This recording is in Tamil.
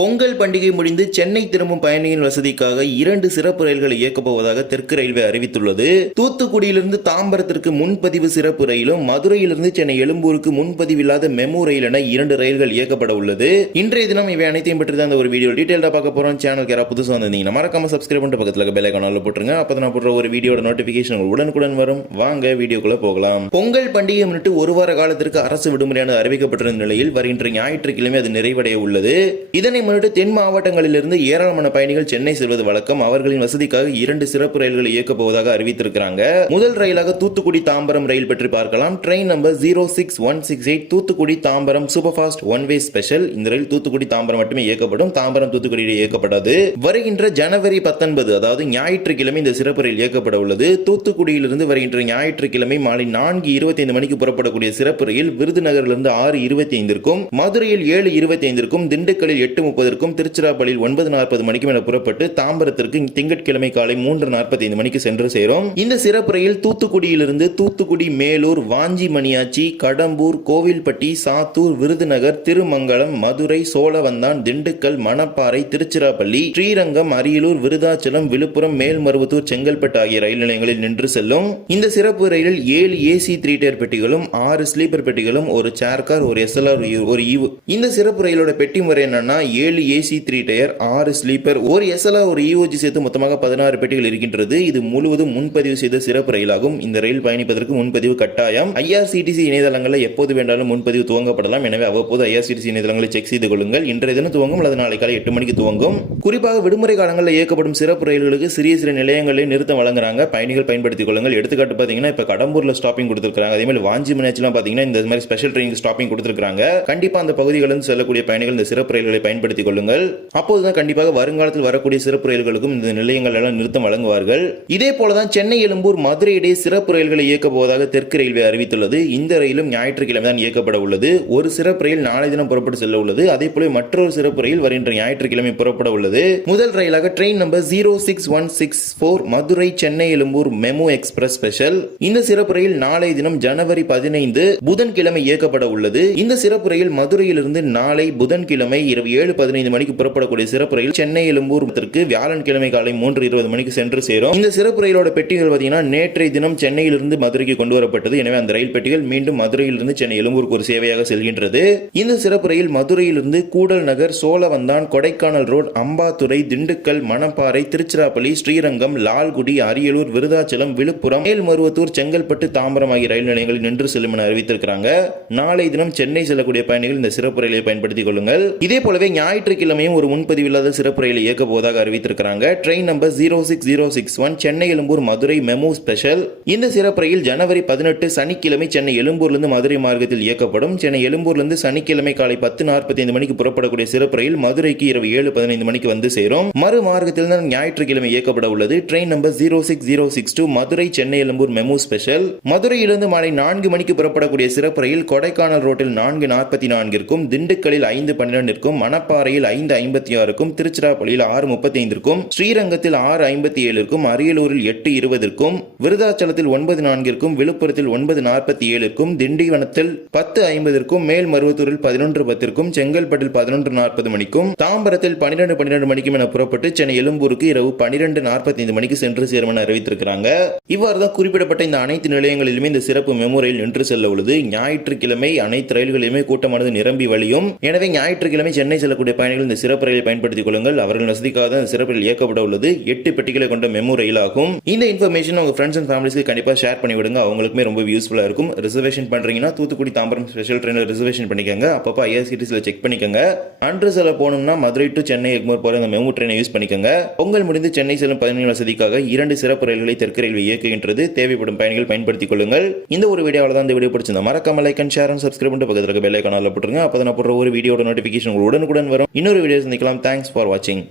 பொங்கல் பண்டிகை முடிந்து சென்னை திரும்பும் பயணியின் வசதிக்காக இரண்டு சிறப்பு ரயில்களை இயக்கப் போவதாக தெற்கு ரயில்வே அறிவித்துள்ளது. தூத்துக்குடியிலிருந்து தாம்பரத்திற்கு முன்பதிவு சிறப்பு ரயிலும் மதுரையிலிருந்து சென்னை எழும்பூருக்கு முன்பதிவு இல்லாத மெமு ரயில் என இரண்டு ரயில்கள் இயக்கப்பட உள்ளது. இன்றைய தினம் இவை அனைத்தையும் பற்றி தான் இந்த ஒரு வீடியோ டீட்டெயிலாக பார்க்க போறோம். சேனலுக்கு யாராவது புதுசாக வந்திருந்தீங்கன்னா மறக்காம சப்ஸ்கிரைப் பண்ணிட்டு பக்கத்தில் பெல் ஐக்கானில் போட்டுருங்க. அப்போ நான் போடுற ஒரு வீடியோட நோட்டிஃபிகேஷன் உடனுக்குடன் வரும். வாங்க வீடியோக்குள்ள போகலாம். பொங்கல் பண்டிகை முன்னிட்டு ஒரு வார காலத்திற்கு அரசு விடுமுறையானது அறிவிக்கப்பட்டிருந்த நிலையில் வருகின்ற ஞாயிற்றுக்கிழமை அது நிறைவடைய உள்ளது. இதனை முன்னிட்டு தென் மாவட்டங்களிலிருந்து ஏராளமான பயணிகள் சென்னை செல்வது வழக்கம். அவர்களின் வசதிக்காக இரண்டு சிறப்பு ரயில்களை இயக்கப் போவதாக அறிவித்திருக்கிறாங்க. முதல் ரயிலாக தூத்துக்குடி தாம்பரம் ரயில் பற்றி பார்க்கலாம். Train number zero six one six eight Thoothukudi Tambaram super fast one way special. இந்த ரயில் தூத்துக்குடி தாம்பரம் மட்டுமே இயக்கப்படும். தாம்பரம் தூத்துக்குடி இயக்கப்படாது. வருகின்ற ஜனவரி பத்தொன்பது அதாவது ஞாயிற்றுக்கிழமை இந்த சிறப்பு ரயில் இயக்கப்பட உள்ளது. தூத்துக்குடியிலிருந்து வருகின்ற ஞாயிற்றுக்கிழமை மாலை நான்கு இருபத்தி ஐந்து மணிக்கு புறப்படக்கூடிய சிறப்பு ரயில் விருதுநகரிலிருந்து ஆறு இருபத்தி ஐந்திற்கும் மதுரையில் ஏழு இருபத்தி ஐந்திற்கும் திண்டுக்கல்லில் எட்டு முப்பது முப்பதற்கும் திருச்சிராப்பள்ளியில் ஒன்பது நாற்பது மணிக்கும் என புறப்பட்டு தாம்பரத்திற்கு திங்கட்கிழமை காலை மூன்று நாற்பத்தி ஐந்து மணிக்கு சென்று சேரும். இந்த சிறப்பு ரயில் தூத்துக்குடியிலிருந்து தூத்துக்குடி மேலூர் வாஞ்சி மணியாச்சி கடம்பூர் கோவில்பட்டி சாத்தூர் விருதுநகர் திருமங்கலம் மதுரை சோழவந்தான் திண்டுக்கல் மணப்பாறை திருச்சிராப்பள்ளி ஸ்ரீரங்கம் அரியலூர் விருதாச்சலம் விழுப்புரம் மேல்மருவத்தூர் செங்கல்பட்டு ஆகிய ரயில் நிலையங்களில் நின்று செல்லும். இந்த சிறப்பு ரயிலில் ஏழு ஏசி த்ரீ டயர் பெட்டிகளும் ஆறு ஸ்லீப்பர் பெட்டிகளும் ஒரு சேர் கார் ஒரு எஸ்எல்ஆர் ஒரு ஈவு இந்த சிறப்பு ரயிலோட பெட்டி முறை என்னன்னா ஏழு ஏசி த்ரீ டயர் ஆறு ஸ்லீப்பர் ஒரு எஸ்எல்ஆர் ஒரு இஓஜி சேர்த்து மொத்தமாக பதினாறு பெட்டிகள் இருக்கின்றது. இது முழுவதும் முன்பதிவு செய்த சிறப்பு ரயிலாகும். இந்த ரயில் பயணிப்பதற்கு முன்பதிவு கட்டாயம். ஐஆர்சிடிசி இணையதளங்களில் எப்போது வேண்டாலும் முன்பதிவு துவங்கப்படலாம். எனவே அவ்வப்போது ஐஆர்சிடிசி இணையதளங்களை செக் செய்து கொள்ளுங்கள். இன்றைய தினம் துவங்கும் அல்லது நாளை காலை எட்டு மணிக்கு துவங்கும். குறிப்பாக விடுமுறை காலங்களில் இயக்கப்படும் சிறப்பு ரயில்களுக்கு சிறிய சிறிய நிலையங்களில் நிறுத்தம் வழங்குறாங்க. பயணிகள் பயன்படுத்திக் கொள்ளுங்கள். எடுத்துக்காட்டு பார்த்தீங்கன்னா இப்போ கடம்பூர்ல ஸ்டாப்பிங் கொடுத்துருக்காங்க அதே மாதிரி வாஞ்சி மினாச்சிலாம் பார்த்தீங்கன்னா இந்த மாதிரி ஸ்பெஷல் ட்ரெயின் ஸ்டாப்பிங் கொடுத்துருக்காங்க கண்டிப்பாக அந்த பகுதிகளில் செல்லக்கூடிய பயணிகள் இந்த சிறப்பு ரயில்களை பயன்படுத்தி பயன்படுத்திக் கொள்ளுங்கள். அப்போதுதான் கண்டிப்பாக வருங்காலத்தில் வரக்கூடிய சிறப்பு ரயில்களுக்கும் இந்த நிலையங்கள் எல்லாம் நிறுத்தம் வழங்குவார்கள். இதே போலதான் சென்னை எழும்பூர் மதுரை இடையே சிறப்பு ரயில்களை இயக்க போவதாக தெற்கு ரயில்வே அறிவித்துள்ளது. இந்த ரயிலும் ஞாயிற்றுக்கிழமை தான் இயக்கப்பட உள்ளது. ஒரு சிறப்பு ரயில் நாளை தினம் புறப்பட்டு செல்ல உள்ளது. அதே போல மற்றொரு சிறப்பு ரயில் வருகின்ற ஞாயிற்றுக்கிழமை புறப்பட உள்ளது. முதல் ரயிலாக train number zero six one six four Madurai Chennai Egmore MEMU express special. இந்த சிறப்பு ரயில் நாளை தினம் ஜனவரி பதினைந்து புதன்கிழமை இயக்கப்பட உள்ளது. இந்த சிறப்பு ரயில் மதுரையிலிருந்து நாளை புதன்கிழமை இரவு ஏழு பதினைந்து மணிக்கு புறப்படக்கூடிய சிறப்பு ரயில் சென்னை எழும்பூருக்கு வியாழன்கிழமை காலை மூன்று இருபது மணிக்கு சென்று சேரும். இந்த சிறப்பு ரயிலோட பெட்டிகள் பார்த்தீங்கன்னா நேற்றைய தினம் சென்னையிலிருந்து மதுரைக்கு கொண்டு வரப்பட்டது. எனவே அந்த ரயில் பெட்டிகள் மீண்டும் மதுரையிலிருந்து சென்னை எழும்பூருக்கு ஒரு சேவையாக செல்கின்றது. இந்த சிறப்பு ரயில் மதுரையிலிருந்து கூடல் நகர் சோழவந்தான் கொடைக்கானல் ரோடு அம்பாத்துறை திண்டுக்கல் மணப்பாறை திருச்சிராப்பள்ளி ஸ்ரீரங்கம் லால்குடி அரியலூர் விருதாச்சலம் விழுப்புரம் மேல்மருவத்தூர் செங்கல்பட்டு தாம்பரம் ஆகிய ரயில் நிலையங்களில் நின்று செல்லும் என அறிவித்திருக்கிறாங்க. நாளை தினம் சென்னை செல்லக்கூடிய பயணிகள் இந்த சிறப்பு ரயிலை பயன்படுத்திக் கொள்ளுங்கள். இதே போலவே ஞாயிற்றுக்கிழமையும் ஒரு முன்பதிவில்லாத சிறப்பு ரயிலை இயக்க போவதாக அறிவித்திருக்கிறாங்க. Train number zero six zero six one Chennai Egmore Madurai MEMU special இந்த சிறப்பு ரயில் ஜனவரி பதினெட்டு சனிக்கிழமை சென்னை எழும்பூர்லேருந்து மதுரை மார்க்கத்தில் இயக்கப்படும். சென்னை எழும்பூர்லேருந்து சனிக்கிழமை காலை பத்து நாற்பத்தி ஐந்து மணிக்கு புறப்படக்கூடிய சிறப்பு ரயில் மதுரைக்கு இரவு ஏழு பதினைந்து மணிக்கு வந்து சேரும். மறு மார்க்கத்தில் தான் ஞாயிற்றுக்கிழமை இயக்கப்பட உள்ளது. Train number zero six zero six two Madurai Chennai Egmore MEMU special மதுரையிலிருந்து மாலை நான்கு மணிக்கு புறப்படக்கூடிய சிறப்பு ரயில் கொடைக்கானல் ரோட்டில் நான்கு நாற்பத்தி நான்கிற்கும் திண்டுக்கல்லில் ஐந்து பன்னிரெண்டிற்கும் மணப்பா மணப்பாறையில் ஐந்து ஐம்பத்தி ஆறுக்கும் திருச்சிராப்பள்ளியில் ஆறு முப்பத்தி ஐந்திற்கும் ஸ்ரீரங்கத்தில் ஆறு ஐம்பத்தி ஏழுக்கும் அரியலூரில் எட்டு இருபதற்கும் விருதாச்சலத்தில் ஒன்பது நான்கிற்கும் விழுப்புரத்தில் ஒன்பது நாற்பத்தி ஏழுக்கும் திண்டிவனத்தில் பத்து ஐம்பதற்கும் மேல் மருவத்தூரில் பதினொன்று பத்திற்கும் செங்கல்பட்டில் பதினொன்று நாற்பது மணிக்கும் தாம்பரத்தில் பன்னிரண்டு பன்னிரண்டு மணிக்கும் என புறப்பட்டு சென்னை எழும்பூருக்கு இரவு பன்னிரண்டு நாற்பத்தி ஐந்து மணிக்கு சென்று சேரும் என அறிவித்திருக்கிறாங்க. இவ்வாறு தான் குறிப்பிடப்பட்ட இந்த அனைத்து நிலையங்களிலுமே இந்த சிறப்பு மெமு ரயில் நின்று செல்ல உள்ளது. ஞாயிற்றுக்கிழமை அனைத்து ரயில்களிலுமே கூட்டமானது நிரம்பி வழியும். எனவே ஞாயிற்றுக்கிழமை சென்னை செல்லக்கூடிய பயணிகள் இந்த சிறப்பு ரயிலை பயன்படுத்திக் கொள்ளுங்கள். அவர்கள் வசதிக்காக தான் இந்த சிறப்பு ரயில் இயக்கப்பட உள்ளது. எட்டு பெட்டிகளை கொண்ட மெமோ ரயில் ஆகும் இந்த இன்ஃபர்மேஷன் உங்க ஃப்ரெண்ட்ஸ் அண்ட் ஃபேமிலிஸ்க்கு கண்டிப்பா ஷேர் பண்ணி விடுங்க. அவங்களுக்குமே ரொம்ப யூஸ்ஃபுல்லா இருக்கும். ரிசர்வேஷன் பண்றீங்கன்னா தூத்துக்குடி தாம்பரம் ஸ்பெஷல் ட்ரெயினில் ரிசர்வேஷன் பண்ணிக்கோங்க. அப்பப்போ ஐஆர்சிடிசியில் செக் பண்ணிக்கோங்க. அன்ரிசர்வ்ல போகணும்னா மதுரை டு சென்னை எக்மோர் போகிற அந்த மெமோ ட்ரெயினை யூஸ் பண்ணிக்கோங்க. பொங்கல் முடிந்து சென்னை செல்லும் பயணிகள் வசதிக்காக இரண்டு சிறப்பு ரயில்களை தெற்கு ரயில்வே இயக்குகின்றது. தேவைப்படும் பயணிகள் பயன்படுத்திக் கொள்ளுங்கள். இந்த ஒரு வீடியோவில் தான் இந்த வீடியோ பிடிச்சிருந்தா மறக்காம like and share and subscribe பண்ணிட்டு பக்கத்தில் இருக்க பெல் ஐக்கானில் போட்டுருங்க. அப்போ நான் போடுற ஒரு வீடியோட நோட்டிஃபிகேஷன் உடனுக்குடன் வரும். இன்னொரு வீடியோ சந்திக்கலாம். தேங்க்ஸ் ஃபார் வாட்சிங்